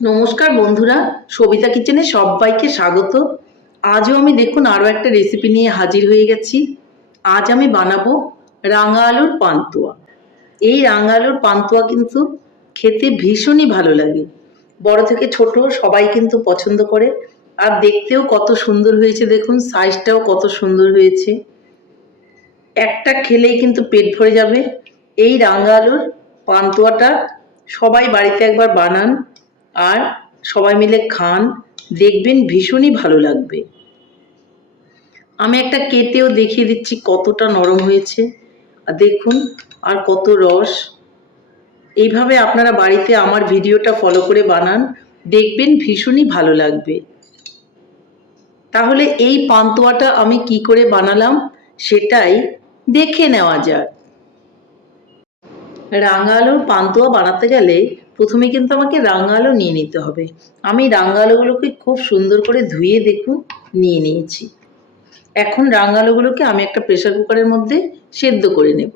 নমস্কার বন্ধুরা, সবিতা কিচেনে সবাইকে স্বাগত। আজও আমি দেখুন আরও একটা রেসিপি নিয়ে হাজির হয়ে গেছি। আজ আমি বানাবো রাঙা আলুর পান্তুয়া। এই রাঙা আলুর পান্তুয়া কিন্তু খেতে ভীষণই ভালো লাগে। বড় থেকে ছোট সবাই কিন্তু পছন্দ করে। আর দেখতেও কত সুন্দর হয়েছে দেখুন সাইজটাও কত সুন্দর হয়েছে। একটা খেলেই কিন্তু পেট ভরে যাবে। এই রাঙা আলুর পান্তুয়াটা সবাই বাড়িতে একবার বানান। আর সবাই মিলে খান, দেখবেন ভীষণই ভালো লাগবে। আমি একটা কেটেও দেখিয়ে দিচ্ছি কতটা নরম হয়েছে। আর দেখুন, আর কত রস। এইভাবে আপনারা বাড়িতে আমার ভিডিওটা ফলো করে বানান, দেখবেন ভীষণই ভালো লাগবে। তাহলে এই পান্তুয়াটা আমি কি করে বানালাম, সেটাই দেখে নেওয়া যাক। রাঙা আলুর পান্তুয়া বানাতে গেলে প্রথমে কিন্তু আমাকে রাঙা আলু নিয়ে নিতে হবে। আমি রাঙা আলুগুলোকে খুব সুন্দর করে ধুয়ে দেখুন, নিয়ে নিয়েছি। এখন রাঙা আলুগুলোকে আমি একটা প্রেশার কুকারের মধ্যে সেদ্ধ করে নেব।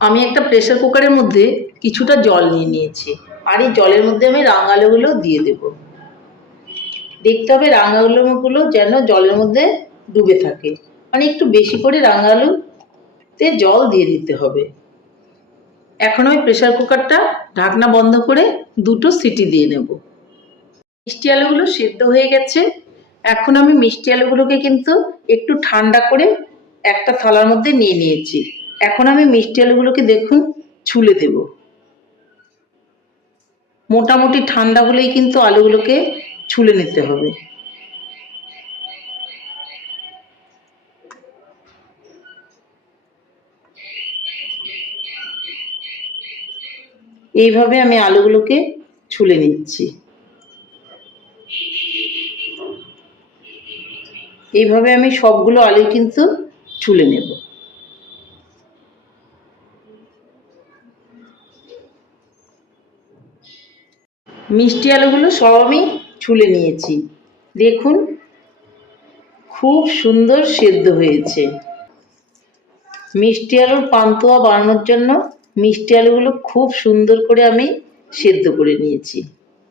আমি একটা প্রেশার কুকারের মধ্যে কিছুটা জল নিয়ে নিয়েছি। আর এই জলের মধ্যে আমি রাঙা আলুগুলো দিয়ে দেব। দেখতে হবে রাঙা আলুগুলো যেন জলের মধ্যে ডুবে থাকে। মানে একটু বেশি করে রাঙা আলুতে জল দিয়ে দিতে হবে। এখন আমি প্রেশার কুকারটা ঢাকনা বন্ধ করে দুটো সিটি দিয়ে নেব। মিষ্টি আলুগুলো সিদ্ধ হয়ে গেছে। এখন আমি মিষ্টি আলুগুলোকে কিন্তু একটু ঠান্ডা করে একটা থালার মধ্যে নিয়ে নিয়েছি। এখন আমি মিষ্টি আলুগুলোকে দেখুন ছুলে দেব। মোটামুটি ঠান্ডা হলেই কিন্তু আলুগুলোকে ছুলে নিতে হবে। এইভাবে আমি আলুগুলোকে ছুলে নিচ্ছি। এইভাবে আমি সবগুলো আলু কিন্তু ছুলে নেব। মিষ্টি আলুগুলো সব আমি ছুলে নিয়েছি। দেখুন, খুব সুন্দর সেদ্ধ হয়েছে। মিষ্টি আলুর পান্তুয়া বানানোর জন্য মিষ্টি আলুগুলো খুব সুন্দর করে আমি সেদ্ধ করে নিয়েছি।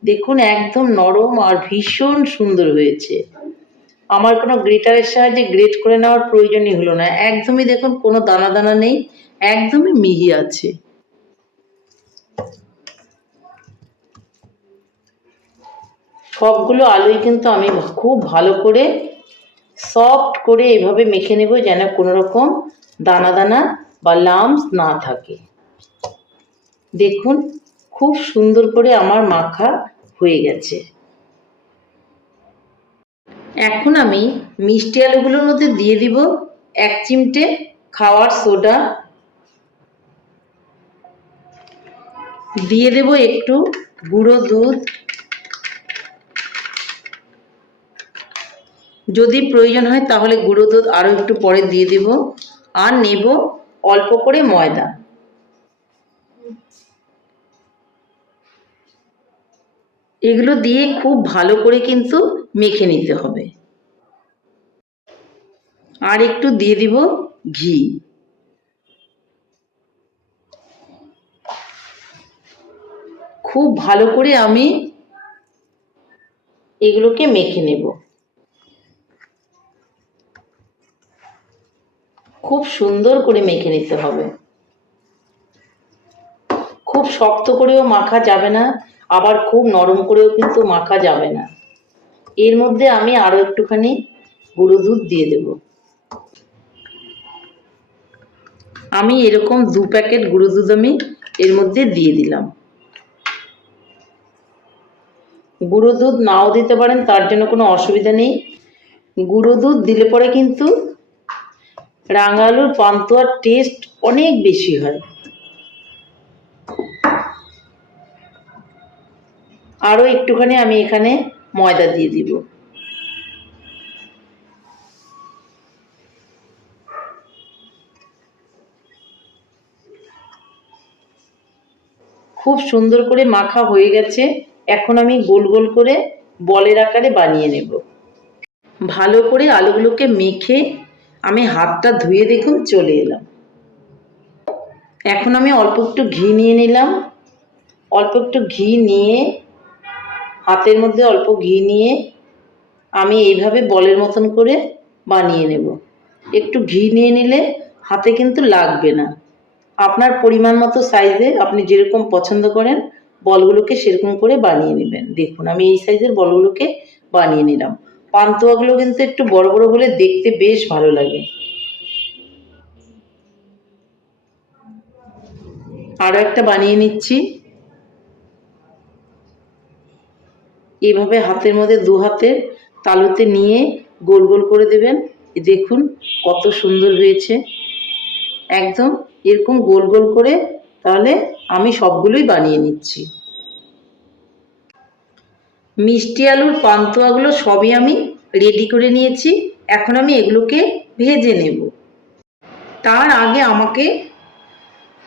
দেখুন, একদম নরম আর ভীষণ সুন্দর হয়েছে। আমার কোনো গ্রেটারের সাহায্যে গ্রেট করে নেওয়ার প্রয়োজনই হলো না। একদমই দেখুন, কোনো দানা দানা নেই, একদমই মিহি আছে। সবগুলো আলুই কিন্তু আমি খুব ভালো করে সফট করে এভাবে মেখে নেব যেন কোনো রকম দানা দানা বা লামস না থাকে। দেখুন, খুব সুন্দর করে আমার মাখা হয়ে গেছে। এখন আমি মিষ্টি আলুগুলোর মধ্যে দিয়ে দিব এক চিমটে খাওয়ার সোডা। দিয়ে দেব একটু গুঁড়ো দুধ। যদি প্রয়োজন হয় তাহলে গুঁড়ো দুধ আরও একটু পরে দিয়ে দেব। আর নেব অল্প করে ময়দা। এগুলো দিয়ে খুব ভালো করে কিন্তু মেখে নিতে হবে। আর একটু দিয়ে দিব ঘি। খুব ভালো করে আমি এগুলোকে মেখে নেব। খুব সুন্দর করে মেখে নিতে হবে। খুব শক্ত করেও মাখা যাবে না। আবার খুব নরম করেও কিন্তু মাখা যাবে না। এর মধ্যে আমি আরও একটুখানি গুঁড়ো দুধ দিয়ে দেব। আমি এরকম দু প্যাকেট গুঁড়ো দুধ আমি এর মধ্যে দিয়ে দিলাম। গুঁড়ো দুধ নাও দিতে পারেন, তার জন্য কোনো অসুবিধা নেই। গুঁড়ো দুধ দিলে পরে কিন্তু রাঙালুর পান্তুয়ার টেস্ট অনেক বেশি হয়। আরও একটুখানি আমি এখানে ময়দা দিয়ে দিব। খুব সুন্দর করে মাখা হয়ে গেছে। এখন আমি গোল গোল করে বলের আকারে বানিয়ে নেব। ভালো করে আলুগুলোকে মেখে আমি হাতটা ধুয়ে দেখুন চলে এলাম। এখন আমি অল্প একটু ঘি নিয়ে নিলাম। অল্প একটু ঘি নিয়ে হাতের মধ্যে অল্প ঘি নিয়ে আমি এইভাবে বলের মতন করে বানিয়ে নেব। একটু ঘি নিয়ে নিলে হাতে কিন্তু লাগবে না। আপনার পরিমাণ মতো সাইজে আপনি যেরকম পছন্দ করেন, বলগুলোকে সেরকম করে বানিয়ে নেবেন। দেখুন, আমি এই সাইজের বলগুলোকে বানিয়ে নিলাম। পান্তুয়াগুলো কিন্তু একটু বড় বড় হলে দেখতে বেশ ভালো লাগে। আরও একটা বানিয়ে নিচ্ছি। এইভাবে হাতের মধ্যে দু হাতে তালুতে নিয়ে গোল গোল করে দেবেন। দেখুন কত সুন্দর হয়েছে। একদম এরকম গোল গোল করে তাহলে আমি সবগুলোই বানিয়ে নিচ্ছি। মিষ্টি আলুর পান্তুয়াগুলো সবই আমি রেডি করে নিয়েছি। এখন আমি এগুলোকে ভেজে নেব। তার আগে আমাকে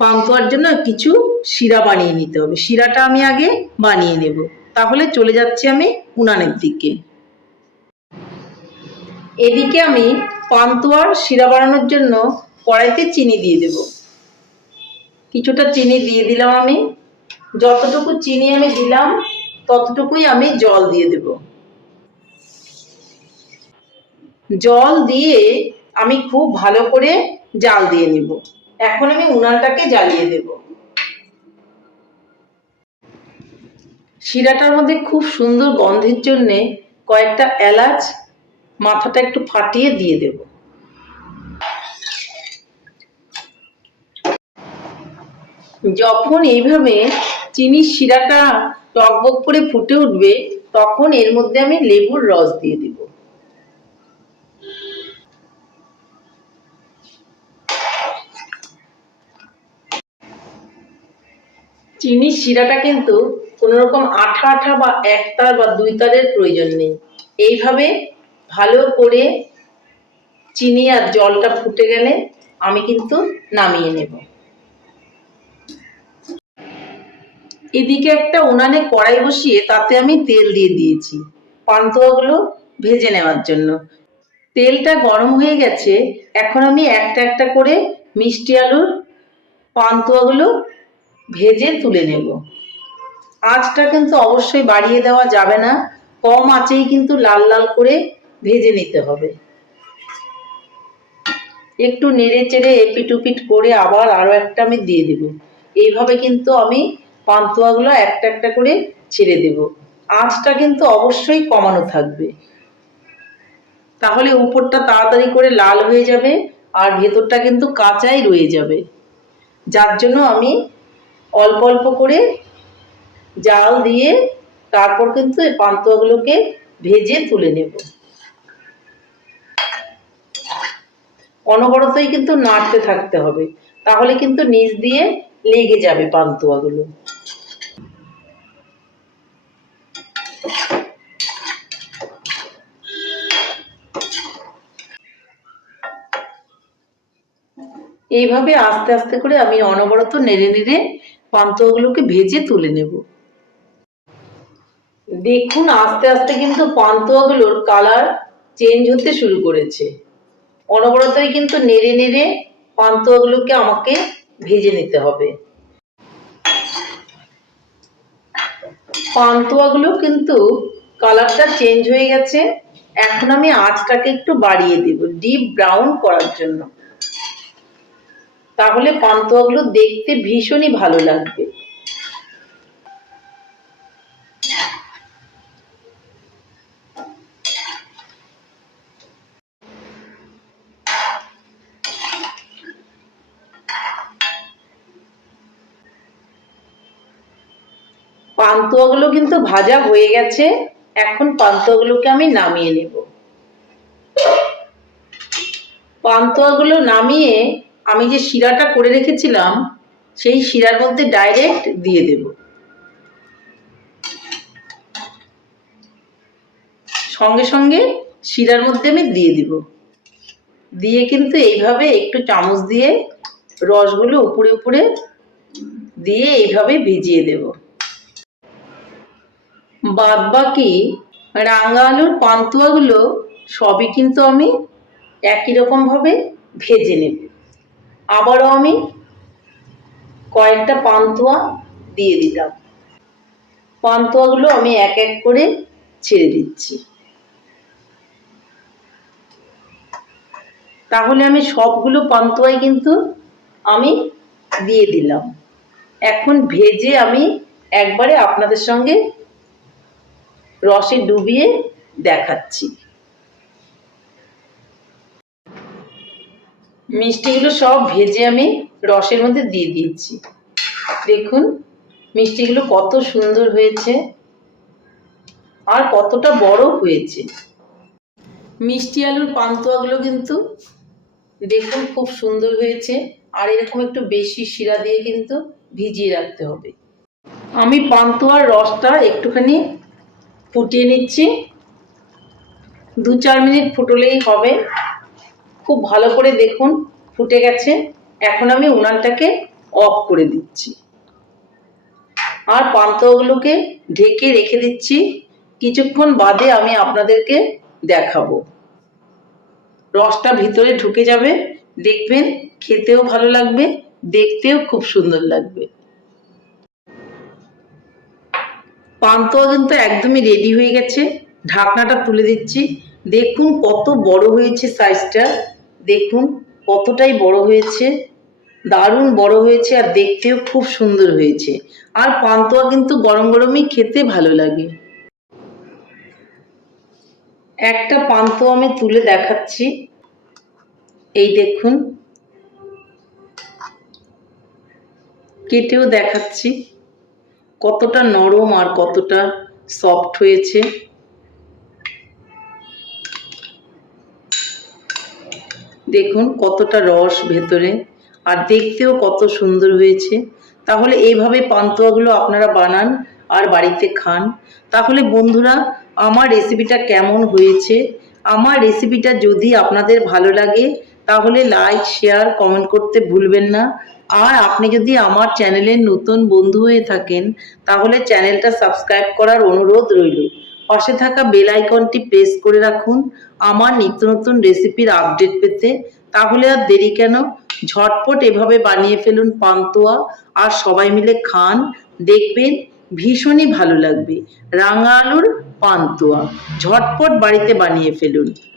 পান্তুয়ার জন্য কিছু শিরা বানিয়ে নিতে হবে। শিরাটা আমি আগে বানিয়ে নেব। তাহলে চলে যাচ্ছি আমি উনানের দিকে। এদিকে আমি পান্তুয়ার শিরা বানানোর জন্য কড়াইতে চিনি দিয়ে দেব। কিছুটা চিনি দিয়ে দিলাম আমি। যতটুকু চিনি আমি দিলাম, ততটুকুই আমি জল দিয়ে দেব। জল দিয়ে আমি খুব ভালো করে জাল দিয়ে নিব। এখন আমি উনানটাকে জ্বালিয়ে দেব। শিরাটার মধ্যে খুব সুন্দর গন্ধের জন্যে কয়েকটা এলাচ মাথাটা একটু ফাটিয়ে দিয়ে দেব। যখন এইভাবে চিনির শিরাটা টকবক করে ফুটে উঠবে, তখন এর মধ্যে আমি লেবুর রস দিয়ে দিব। চিনির শিরাটা কিন্তু কোনো রকম আঠা আঠা বা এক তার বা দুই তারের প্রয়োজন নেই। এইভাবে ভালো করে চিনি আর জলটা ফুটে গেলে আমি কিন্তু নামিয়ে নেব। এদিকে একটা উনানে কড়াই বসিয়ে তাতে আমি তেল দিয়ে দিয়েছি, পান্তুয়াগুলো ভেজে নেওয়ার জন্য। তেলটা গরম হয়ে গেছে, এখন আমি একটা একটা করে মিষ্টি আলুর পান্তুয়াগুলো ভেজে তুলে নেব। আঁচটা কিন্তু অবশ্যই বাড়িয়ে দেওয়া যাবে না। কম আঁচেই কিন্তু লাল লাল করে ভেজে নিতে হবে। একটু নেড়ে চেড়ে এপিট করে আবার আরও একটা আমি দিয়ে দেব। এইভাবে কিন্তু আমি পান্তুয়াগুলো একটা একটা করে ছেড়ে দেব। আঁচটা কিন্তু অবশ্যই কমানো থাকবে। তাহলে উপরটা তাড়াতাড়ি করে লাল হয়ে যাবে আর ভেতরটা কিন্তু কাঁচাই রয়ে যাবে। যার জন্য আমি অল্প অল্প করে জাল দিয়ে তারপর কিন্তু এই পান্তুয়াগুলোকে ভেজে তুলে নেব। অনবরতই কিন্তু নাড়তে থাকতে হবে, তাহলে কিন্তু নিচ দিয়ে লেগে যাবে পান্তুয়াগুলো। এইভাবে আস্তে আস্তে করে আমি অনবরত নেড়ে নেড়ে পান্তুয়াগুলোকে ভেজে তুলে নেব। দেখুন আস্তে আস্তে কিন্তু পান্তুয়াগুলোর কালার চেঞ্জ হতে শুরু করেছে। অনবরতই কিন্তু নেড়ে নেড়ে পান্তুয়াগুলোকে আমাকে ভেজে নিতে হবে। পান্তুয়াগুলো কিন্তু কালারটা চেঞ্জ হয়ে গেছে। এখন আমি আঁচটাকে একটু বাড়িয়ে দিব ডিপ ব্রাউন করার জন্য। তাহলে পান্তুয়াগুলো দেখতে ভীষণই ভালো লাগবে। পান্তুয়াগুলো কিন্তু ভাজা হয়ে গেছে। এখন পান্তুয়াগুলোকে আমি নামিয়ে নেব। পান্তুয়াগুলো নামিয়ে আমি যে শিরাটা করে রেখেছিলাম, সেই শিরার মধ্যে ডাইরেক্ট দিয়ে দেব। সঙ্গে সঙ্গে শিরার মধ্যে আমি দিয়ে দিব। দিয়ে কিন্তু এইভাবে একটু চামচ দিয়ে রসগুলো উপরে উপরে দিয়ে এইভাবে ভিজিয়ে দেব। বাদ বাকি রাঙা আলুর পান্তুয়াগুলো সবই কিন্তু আমি একই রকমভাবে ভেজে নেব। আবারও আমি কয়েকটা পান্তুয়া দিয়ে দিলাম। পান্তুয়াগুলো আমি এক এক করে ছেড়ে দিচ্ছি। তাহলে আমি সবগুলো পান্তুয়াই কিন্তু আমি দিয়ে দিলাম। এখন ভেজে আমি একবারে আপনাদের সঙ্গে রসে ডুবিয়ে দেখাচ্ছি। মিষ্টিগুলো সব ভেজে আমি রসের মধ্যে দিয়ে দিয়েছি দেখুন, মিষ্টিগুলো কত সুন্দর হয়েছে আর কতটা বড় হয়েছে। মিষ্টি আলুর পান্তুয়াগুলো কিন্তু দেখুন খুব সুন্দর হয়েছে আর এরকম একটু বেশি শিরা দিয়ে কিন্তু ভিজিয়ে রাখতে হবে। আমি পান্তুয়ার রসটা একটুখানি ফুটিয়ে নিচ্ছি। দু চার মিনিট ফুটলেই হবে। খুব ভালো করে দেখুন, ফুটে গেছে। এখন আমি উনানটাকে অফ করে দিচ্ছি। আর পান্তুয়াগুলোকে ঢেকে রেখে দিচ্ছি। কিছুক্ষণ বাদে আমি আপনাদেরকে দেখাবো। রসটা ভিতরে ঢুকে যাবে। দেখবেন খেতেও ভালো লাগবে, দেখতেও খুব সুন্দর লাগবে। পান্তুয়া কিন্তু একদমই রেডি হয়ে গেছে। ঢাকনাটা তুলে দিচ্ছি। দেখুন কত বড় হয়েছে সাইজটা দেখুন কতটাই বড় হয়েছে। দারুণ বড় হয়েছে আর দেখতেও খুব সুন্দর হয়েছে। আর পান্তুয়া কিন্তু গরম গরমই খেতে ভালো লাগে। একটা পান্তুয়া আমি তুলে দেখাচ্ছি। এই দেখুন। কেটেও দেখাচ্ছি। কতটা নরম আর কতটা সফট হয়েছে। দেখুন কতটা রস ভেতরে, আর দেখতেও কত সুন্দর হয়েছে। তাহলে এইভাবে পান্তুয়াগুলো আপনারা বানান আর বাড়িতে খান। তাহলে বন্ধুরা, আমার রেসিপিটা কেমন হয়েছে? আমার রেসিপিটা যদি আপনাদের ভালো লাগে, তাহলে লাইক শেয়ার কমেন্ট করতে ভুলবেন না। আর আপনি যদি আমার চ্যানেলের নতুন বন্ধু হয়ে থাকেন, তাহলে চ্যানেলটা সাবস্ক্রাইব করার অনুরোধ রইল। পাশে থাকা বেল আইকনটি প্রেস করে রাখুন আমার নিত্য নতুন রেসিপির আপডেট পেতে। তাহলে আর দেরি কেন? ঝটপট এভাবে বানিয়ে ফেলুন পান্তুয়া আর সবাই মিলে খান। দেখবেন ভীষণই ভালো লাগবে। রাঙা আলুর পান্তুয়া। ঝটপট বাড়িতে বানিয়ে ফেলুন।